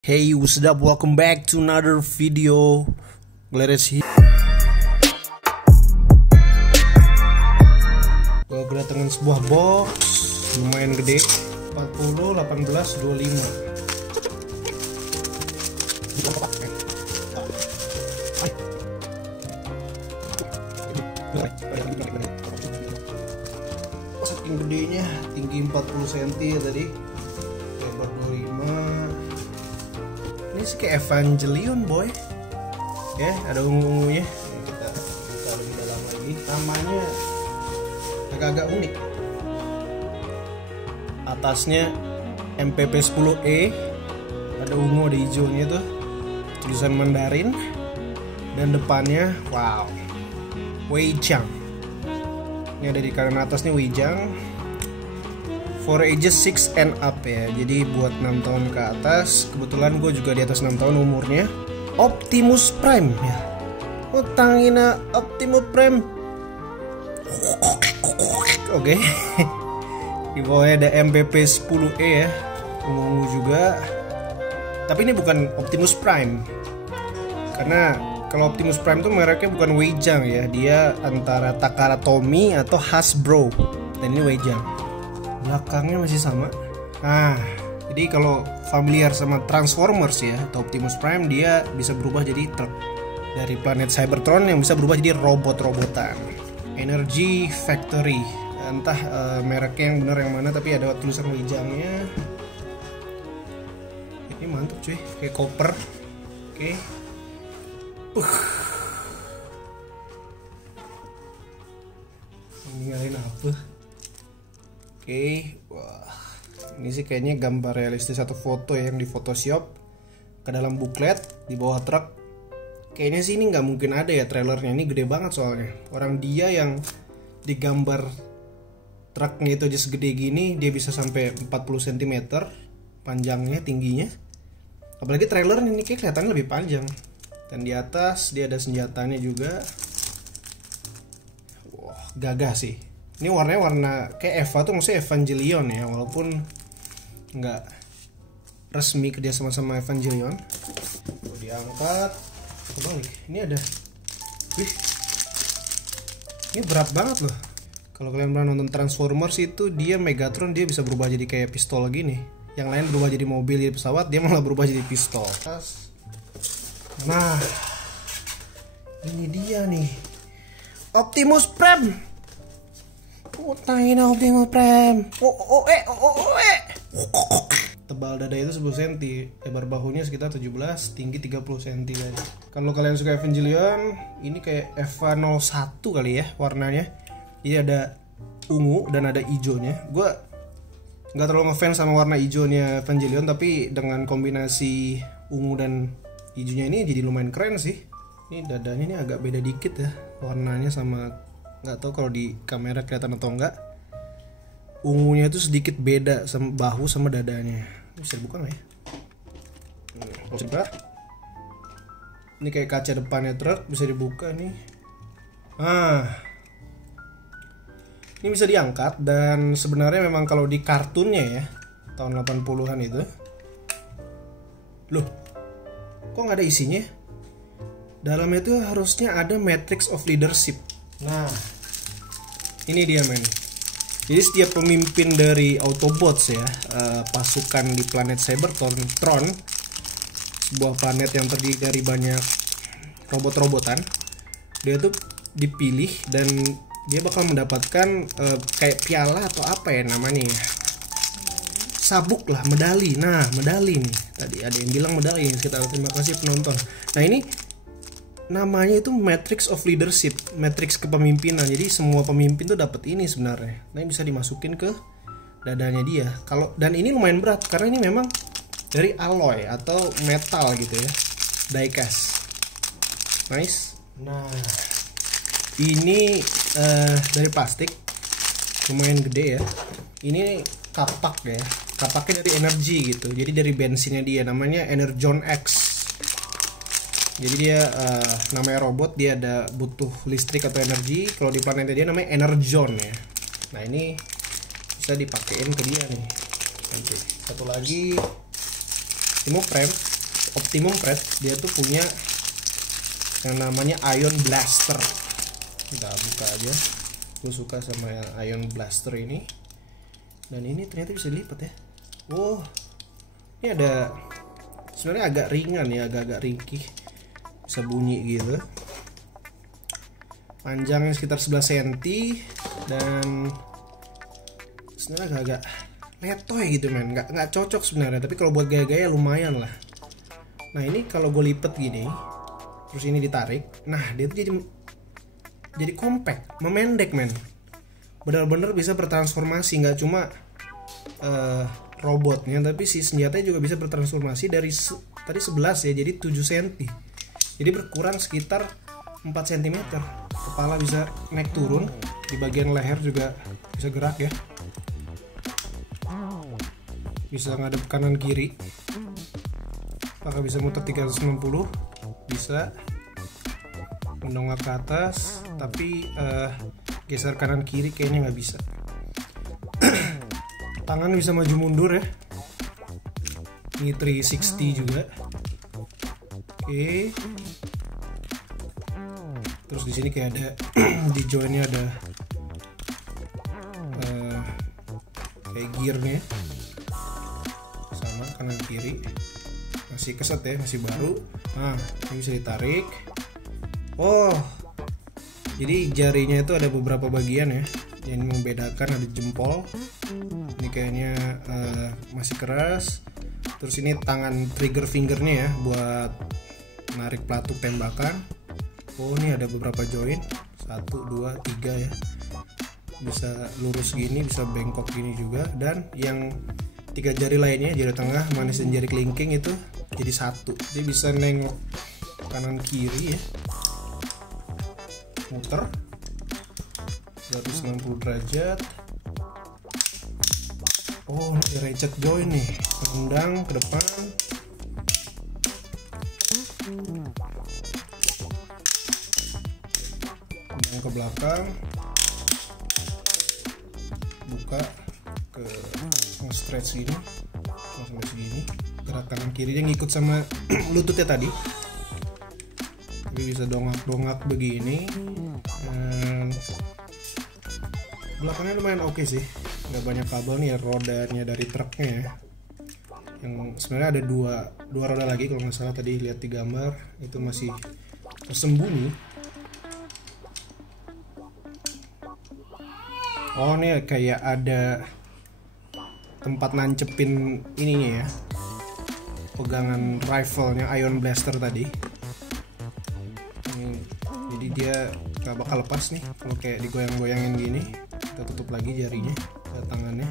Hey, what's up? Welcome back to another video. Gleres here. Gue kedatangan sebuah box lumayan gede, 40, 18, 25. Saking gedenya, tinggi 40 cm ya tadi, lebar 25. Ini sih kayak Evangelion boy. Ya, ada ungu-ungunya. Kita buka lebih dalam lagi. Namanya agak-agak unik. Atasnya MPP10E, ada ungu, ada hijaunya tuh, tulisan Mandarin. Dan depannya, wow, Weijiang. Ini ada di kanan atas nih, Weijiang. For ages 6 and up ya. Jadi buat 6 tahun ke atas. Kebetulan gue juga di atas 6 tahun umurnya. Optimus Prime ya. Oh tangina Optimus Prime. Oke. Di bawahnya ada MPP10E ya. Ungu juga. Tapi ini bukan Optimus Prime. Karena kalau Optimus Prime tuh mereknya bukan Weijiang ya. Dia antara Takara Tomy atau Hasbro. Dan ini Weijiang. Belakangnya masih sama. Nah, jadi kalau familiar sama Transformers ya atau Optimus Prime, dia bisa berubah jadi truk dari planet Cybertron yang bisa berubah jadi robot-robotan. Energy Factory, entah mereknya yang benar yang mana, tapi ada tulisan Weijiangnya. Ini mantap cuy, kayak koper. Oke. Ninggalin apa? Oke, wah, ini sih kayaknya gambar realistis satu foto yang di Photoshop ke dalam buklet di bawah truk. Kayaknya sih ini nggak mungkin ada ya trailernya, ini gede banget soalnya. Orang dia yang digambar truknya itu aja segede gini, dia bisa sampai 40 cm panjangnya, tingginya. Apalagi trailernya ini kayak kelihatannya lebih panjang. Dan di atas dia ada senjatanya juga. Wah, gagah sih. Ini warnanya warna kayak Eva tuh, maksudnya Evangelion ya, walaupun nggak resmi kerja sama Evangelion. Kalau diangkat, kebalik. Ini ada, wih, ini berat banget loh. Kalau kalian pernah nonton Transformers itu, dia Megatron dia bisa berubah jadi kayak pistol gini. Yang lain berubah jadi mobil, jadi pesawat, dia malah berubah jadi pistol. Nah, ini dia nih, Optimus Prime. Tangina Optimus Prime. Tebal dada itu 10 cm, lebar bahunya sekitar 17, tinggi 30 cm tadi. Kalau kalian suka Evangelion, ini kayak Eva 01 kali ya warnanya. Jadi ada ungu dan ada hijaunya. Gue nggak terlalu ngefans sama warna hijaunya Evangelion, tapi dengan kombinasi ungu dan hijaunya ini jadi lumayan keren sih. Ini dadanya ini agak beda dikit ya warnanya, sama nggak tahu kalau di kamera kelihatan atau enggak. Ungunya itu sedikit beda sama bahu sama dadanya. Bisa dibuka nggak ya? Coba. Ini kayak kaca depannya truk, bisa dibuka nih. Ini bisa diangkat, dan sebenarnya memang kalau di kartunnya ya tahun 80-an itu, loh, kok nggak ada isinya? Dalamnya itu harusnya ada Matrix of Leadership. Nah, ini dia men. Jadi setiap pemimpin dari Autobots ya, pasukan di planet Cybertron, sebuah planet yang terdiri dari banyak robot-robotan, dia tuh dipilih dan dia bakal mendapatkan kayak piala atau apa ya namanya ya, sabuk lah, medali. Nah, medali nih. Tadi ada yang bilang medali, kita terima kasih penonton. Nah, ini namanya itu Matrix of Leadership, Matrix kepemimpinan. Jadi semua pemimpin tuh dapat ini sebenarnya. Nah, ini bisa dimasukin ke dadanya dia. Dan ini lumayan berat karena ini memang dari alloy atau metal gitu ya, diecast. Nice. Nah, ini dari plastik, lumayan gede ya. Ini kapak ya, kapaknya dari energi gitu. Jadi dari bensinnya dia, namanya Energon X. Jadi dia namanya robot, dia ada butuh listrik atau energi. Kalau di planetnya dia namanya Energon ya. Nah, ini bisa dipakein ke dia nih. Nanti satu lagi Optimus Prime. Optimum Pred dia tuh punya yang namanya Ion Blaster. Kita buka aja. Gue suka sama yang Ion Blaster ini. Dan ini ternyata bisa dilipat ya. Wow, ini ada, sebenarnya agak ringan ya, agak-agak ringkih, bisa bunyi gitu. Panjangnya sekitar 11 cm dan sebenarnya agak-agak letoy gitu men, nggak cocok sebenarnya, tapi kalau buat gaya-gaya lumayan lah. Nah ini kalau gue lipet gini, terus ini ditarik, nah dia tuh jadi compact, memendek men, benar-benar bisa bertransformasi, nggak cuma robotnya, tapi si senjatanya juga bisa bertransformasi dari tadi 11 ya jadi 7 cm, jadi berkurang sekitar 4 cm. Kepala bisa naik turun, di bagian leher juga bisa gerak ya. Bisa ngadep kanan kiri, apakah bisa muter 360, bisa mendongak ke atas, tapi geser kanan kiri kayaknya nggak bisa. Tangan bisa maju mundur ya, ini 360 juga. Oke, terus di sini kayak ada di joinnya ada kayak gearnya, sama kanan kiri, masih keset ya, masih baru. Nah ini bisa ditarik. Oh, jadi jarinya itu ada beberapa bagian ya yang membedakan, ada jempol ini kayaknya masih keras, terus ini tangan trigger fingernya ya buat narik pelatuk tembakan. Oh ini ada beberapa join, 1, 2, 3 ya, bisa lurus gini, bisa bengkok gini juga. Dan yang 3 jari lainnya, jari tengah, manis dan jari kelingking itu jadi 1, dia bisa nengok kanan kiri ya, muter 160 derajat. Oh ini ratchet join nih, tendang ke depan, tendang ke belakang, buka ke stretch gini sampai segini. Gerak kanan kirinya ngikut sama lututnya tadi, tapi bisa dongak-dongak begini. Dan belakangnya lumayan oke sih, nggak banyak kabel nih ya. Rodanya dari truknya ya, yang sebenarnya ada dua roda lagi kalau nggak salah, tadi lihat di gambar itu masih tersembunyi. Oh nih kayak ada tempat nancepin ininya ya, pegangan rifle-nya Ion Blaster tadi. Jadi dia nggak bakal lepas nih kalau kayak digoyang-goyangin gini. Kita tutup lagi jarinya, tangannya.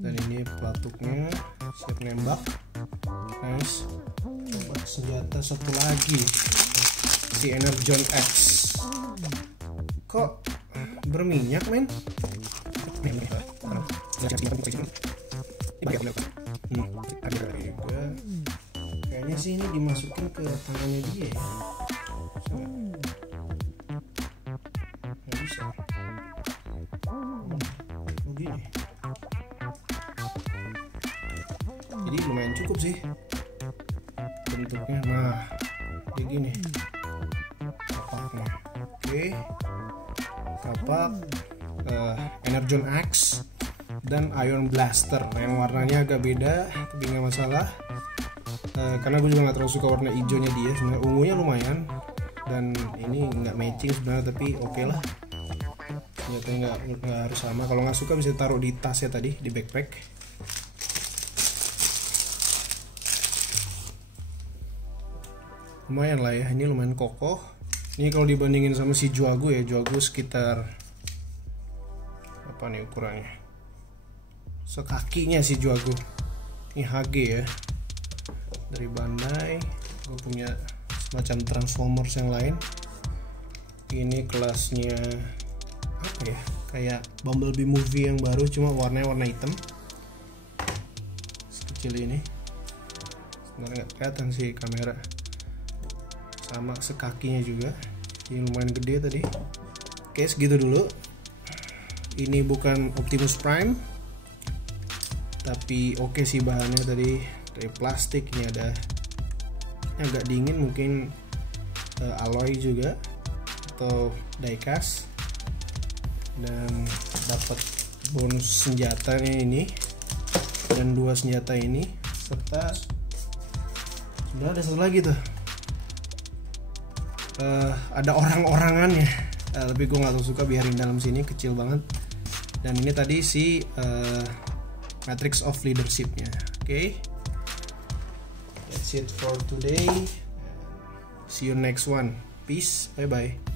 Dan ini pelatuknya, siap nembak. Nice. Coba senjata satu lagi, si Energon X. Kok berminyak men? Kayaknya sih ini dimasukin ke tangannya dia ya. Nggak bisa. Begini. Jadi lumayan cukup sih bentuknya. Nah, kayak gini kapaknya. Oke, kapak Energon X dan Ion Blaster yang warnanya agak beda, tapi nggak masalah. Karena gue juga nggak terlalu suka warna hijaunya dia, sebenarnya ungunya lumayan, dan ini nggak matching sebenarnya, tapi oke lah. Ternyata nggak harus sama. Kalau nggak suka bisa taruh di tasnya tadi, di backpack. Lumayan lah ya, ini lumayan kokoh. Ini kalau dibandingin sama si Juagu ya, Juagu sekitar apa nih ukurannya, sekakinya si Juagu. Ini HG ya, dari Bandai. Gue punya semacam Transformers yang lain. Ini kelasnya apa ya, kayak Bumblebee movie yang baru, cuma warnanya warna hitam. Sekecil ini, sebenarnya nggak kelihatan sih kamera. Sama sekakinya juga, ini lumayan gede tadi. Oke, segitu dulu. Ini bukan Optimus Prime, tapi oke sih bahannya tadi dari plastik. Ini ada agak dingin, mungkin alloy juga atau diecast. Dan dapat bonus senjatanya ini dan 2 senjata ini, serta sudah ada satu lagi tuh, ada orang-orangannya, tapi gue nggak suka, biarin dalam sini, kecil banget. Dan ini tadi si Matrix of Leadership-nya. Oke. That's it for today. See you next one. Peace. Bye bye.